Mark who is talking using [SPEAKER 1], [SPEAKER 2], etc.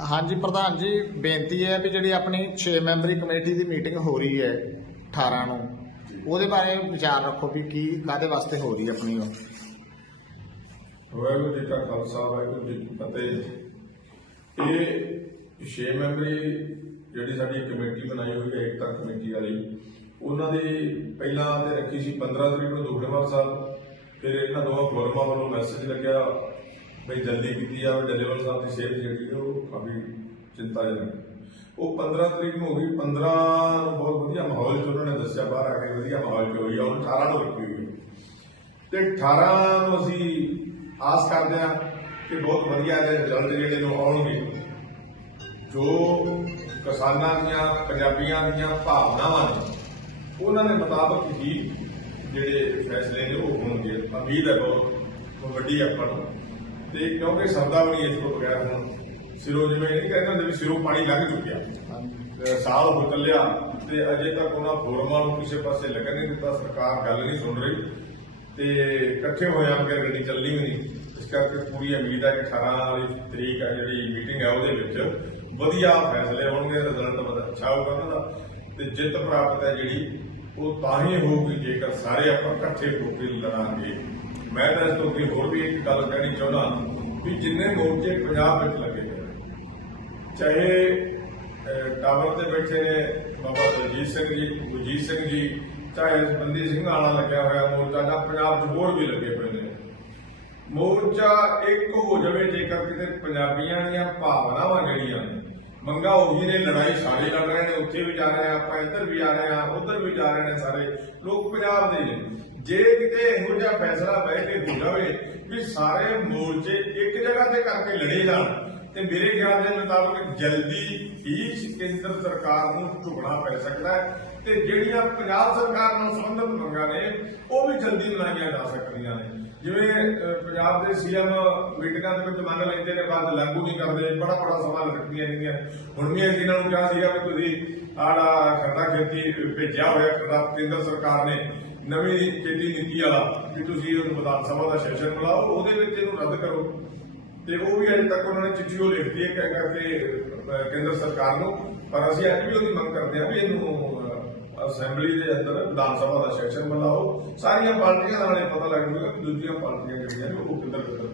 [SPEAKER 1] ਹਾਂਜੀ, ਪ੍ਰਧਾਨ ਜੀ, ਬੇਨਤੀ ਹੈ ਵੀ ਜਿਹੜੀ ਆਪਣੀ 6 ਮੈਂਬਰੀ ਕਮੇਟੀ ਦੀ ਮੀਟਿੰਗ ਹੋ ਰਹੀ ਹੈ 18 ਨੂੰ, ਉਹਦੇ ਬਾਰੇ ਵਿਚਾਰ ਰੱਖੋ ਵੀ ਕੀ ਕਾਦੇ ਵਾਸਤੇ ਹੋ ਰਹੀ ਹੈ ਆਪਣੀ ਉਹ।
[SPEAKER 2] ਵਾਹਿਗੁਰੂ ਜੀ ਕਾ ਖਾਲਸਾ, ਵਾਹਿਗੁਰੂ ਜੀ ਕੀ ਫਤਿਹ। ਇਹ ਛੇ ਮੈਂਬਰੀ ਜਿਹੜੀ ਸਾਡੀ ਕਮੇਟੀ ਬਣਾਈ ਹੋਈ ਹੈ, ਏਕਤਾ ਕਮੇਟੀ ਵਾਲੀ, ਉਹਨਾਂ ਦੀ ਪਹਿਲਾਂ ਤੇ ਰੱਖੀ ਸੀ 15 ਤਰੀਕ ਨੂੰ ਦੁਖਨੇਵਾਲ ਸਾਹਿਬ, ਫਿਰ ਇਹਨਾਂ ਦੋਵਾਂ ਫੋਰਮਾਂ ਵੱਲੋਂ ਮੈਸੇਜ ਲੱਗਿਆ। ਬਈ ਜਲਦੀ ਕੀਤੀ ਜਾਵੇ ਡੱਲੇਵਾਲ ਸਾਹਿਬ ਦੀ ਸਿਹਤ ਜਿਹੜੀ ਹੈ ਉਹ ਕਾਫੀ ਚਿੰਤਾਜਨਕ ਉਹ 15 ਤਰੀਕ ਨੂੰ ਹੋ ਗਈ 15 ਨੂੰ ਬਹੁਤ ਵਧੀਆ ਮਾਹੌਲ ਚ ਉਹਨਾਂ ਨੇ ਦੱਸਿਆ, ਬਾਹਰ ਆ ਕੇ ਵਧੀਆ ਮਾਹੌਲ ਚ ਹੋਈ ਆ, ਹੁਣ 18 ਨੂੰ ਰੱਖੀ ਹੋਈ ਹੈ ਤੇ 18 ਨੂੰ ਅਸੀਂ ਆਸ ਕਰਦੇ ਹਾਂ ਕਿ ਬਹੁਤ ਵਧੀਆ ਇਹਦੇ ਰਿਜ਼ਲਟ ਜਿਹੜੇ ਨੂੰ ਆਉਣਗੇ। ਜੋ ਕਿਸਾਨਾਂ ਦੀਆਂ, ਪੰਜਾਬੀਆਂ ਦੀਆਂ ਭਾਵਨਾਵਾਂ ਨੇ, ਉਹਨਾਂ ਦੇ ਮੁਤਾਬਕ ਹੀ ਜਿਹੜੇ ਫੈਸਲੇ ਨੇ ਉਹ ਹੋਣਗੇ। ਉਮੀਦ ਹੈ ਬਹੁਤ, ਵੱਡੀ ਆਪਾਂ ਨੂੰ। ਤੇ ਕਿਉਂਕਿ ਨਹੀਂ ਇਸ ਤੋਂ ਬਗੈਰ ਹੁਣ ਸਿਰੋਂ ਜਿਵੇਂ ਇਹ ਨਹੀਂ ਕਹਿੰਦੇ ਹੁੰਦੇ ਵੀ ਸਿਰੋਂ ਪਾਣੀ ਲੰਘ ਚੁੱਕਿਆ। ਸਾਲ ਹੋ ਚੱਲਿਆ ਤੇ ਅਜੇ ਤੱਕ ਉਹਨਾਂ ਫੋਰਮਾਂ ਨੂੰ ਕਿਸੇ ਪਾਸੇ ਲੱਗਣ ਨਹੀਂ ਦਿੱਤਾ ਸਰਕਾਰ ਗੱਲ ਨਹੀਂ ਸੁਣ ਰਹੀ। ਤੇ ਇਕੱਠੇ ਹੋਇਆ ਕਿ ਗੱਡੀ ਚੱਲਣੀ ਵੀ ਨਹੀਂ। ਇਸ ਕਰਕੇ ਪੂਰੀ ਉਮੀਦ ਹੈ ਕਿ 18 ਵਾਲੀ ਤਰੀਕ ਹੈ ਜਿਹੜੀ ਮੀਟਿੰਗ ਹੈ ਉਹਦੇ ਵਿੱਚ ਵਧੀਆ ਫੈਸਲੇ ਹੋਣਗੇ ਰਿਜ਼ਲਟ ਬਹੁਤ ਅੱਛਾ ਹੋਊਗਾ ਉਹਨਾਂ ਦਾ। ਤੇ ਜਿੱਤ ਪ੍ਰਾਪਤ ਹੈ ਜਿਹੜੀ ਉਹ ਤਾਂ ਹੀ ਹੋਊਗੀ ਜੇਕਰ ਸਾਰੇ ਆਪਾਂ ਇਕੱਠੇ ਹੋ ਕੇ ਲੜਾਂਗੇ। ਮੈਂ ਤਾਂ ਇਸ ਤੋਂ ਅੱਗੇ ਹੋਰ ਵੀ ਇੱਕ ਗੱਲ ਕਹਿਣੀ ਚਾਹੁੰਦਾ ਵੀ ਜਿੰਨੇ ਮੋਰਚੇ ਪੰਜਾਬ ਵਿੱਚ ਲੱਗੇ ਹੋਏ ਨੇ, ਚਾਹੇ ਟਾਵਰ ਤੇ ਬੈਠੇ ਨੇ ਬਾਬਾ ਦਲਜੀਤ ਸਿੰਘ ਜੀ ਗੁਰਜੀਤ ਸਿੰਘ ਜੀ ਚਾਹੇ ਬੰਦੀ ਸਿੰਘ ਵਾਲਾ ਲੱਗਿਆ ਹੋਇਆ ਮੋਰਚਾ ਜਾਂ ਪੰਜਾਬ 'ਚ ਹੋਰ ਵੀ ਲੱਗੇ ਹੋਏ ਨੇ ਮੋਰਚਾ ਇੱਕ ਹੋ ਜਾਵੇ ਜੇਕਰ ਕਿਤੇ ਪੰਜਾਬੀਆਂ ਦੀਆਂ ਭਾਵਨਾਵਾਂ ਜਿਹੜੀਆਂ ਨੇ ਮੰਗਾ ਉਹੀ ਨੇ, ਲੜਾਈ ਸਾਰੇ ਲੜ ਰਹੇ ਨੇ, ਉੱਥੇ ਵੀ ਜਾ ਰਹੇ ਆ, ਆਪਾਂ ਇੱਧਰ ਵੀ ਆ ਰਹੇ ਆ, ਉੱਧਰ ਵੀ ਜਾ ਰਹੇ ਨੇ ਸਾਰੇ। ਲੋਕ ਪੰਜਾਬ ਦੇ ਨੇ। ਜੇ ਕਿਤੇ ਇਹੋ ਜਿਹਾ ਫੈਸਲਾ ਬਹਿ ਕੇ ਹੋ ਜਾਵੇ ਵੀ ਸਾਰੇ ਮੋਰਚੇ ਇੱਕ ਜਗ੍ਹਾ ਤੇ ਕਰਕੇ ਲੜੇ ਜਾਣ ਤੇ ਮੇਰੇ ਖਿਆਲ ਦੇ ਮੁਤਾਬਕ ਜਲਦੀ ਹੀ ਕੇਂਦਰ ਸਰਕਾਰ ਨੂੰ ਝੁਕਣਾ ਪੈ ਸਕਦਾ ਹੈ ਤੇ ਜਿਹੜੀਆਂ ਪੰਜਾਬ ਸਰਕਾਰ ਨਾਲ ਸੰਬੰਧਿਤ ਮੰਗਾਂ ਨੇ, ਉਹ ਵੀ ਜਲਦੀ ਮਨਾਈਆਂ ਜਾ ਸਕਦੀਆਂ ਨੇ। ਜਿਵੇਂ ਪੰਜਾਬ ਦੇ ਸੀਐਮ ਮੀਟਿੰਗਾਂ ਦੇ ਵਿੱਚ ਮੰਨ ਲੈਂਦੇ ਨੇ ਬਾਅਦ ਲਾਗੂ ਨਹੀਂ ਕਰਦੇ ਬੜਾ ਬੜਾ ਸਵਾਲ ਰੱਖਦੀਆਂ ਨੇਗੀਆਂ ਹੁਣ ਵੀ ਅਸੀਂ ਇਹਨਾਂ ਨੂੰ ਕਿਹਾ ਸੀਗਾ ਵੀ ਤੁਸੀਂ ਆੜਾ ਖੱਡਾ ਖੇਤੀ ਭੇਜਿਆ ਹੋਇਆ, ਖੱਡਾ ਕੇਂਦਰ ਸਰਕਾਰ ਨੇ, ਨਵੀਂ ਖੇਤੀ ਨੀਤੀ ਵਾਲਾ, ਵੀ ਤੁਸੀਂ ਉਹਨੂੰ ਵਿਧਾਨ ਸਭਾ ਦਾ ਸੈਸ਼ਨ ਬੁਲਾਓ, ਉਹਦੇ ਵਿੱਚ ਇਹਨੂੰ ਰੱਦ ਕਰੋ। ਤੇ ਉਹ ਵੀ ਅਜੇ ਤੱਕ ਉਹਨਾਂ ਨੇ ਚਿੱਠੀ ਉਹ ਲਿਖਤੀ ਹੈ ਕਹਿ ਕਰਕੇ ਅਹ, ਕੇਂਦਰ ਸਰਕਾਰ ਨੂੰ ਪਰ ਅਸੀਂ ਅੱਜ ਵੀ ਉਹਦੀ ਮੰਗ ਕਰਦੇ ਹਾਂ ਵੀ ਇਹਨੂੰ ਅਹ, ਅਸੈਂਬਲੀ ਦੇ ਅੰਦਰ ਵਿਧਾਨ ਸਭਾ ਦਾ ਸੈਸ਼ਨ ਬਣਾਓ। ਸਾਰੀਆਂ ਪਾਰਟੀਆਂ ਦਾ ਨਾਲੇ ਪਤਾ ਲੱਗ ਜੂਗਾ ਕਿ ਦੂਜੀਆਂ ਪਾਰਟੀਆਂ ਜਿਹੜੀਆਂ ਨੇ ਉਹ ਕਿੱਧਰ ਕਿੱਧਰ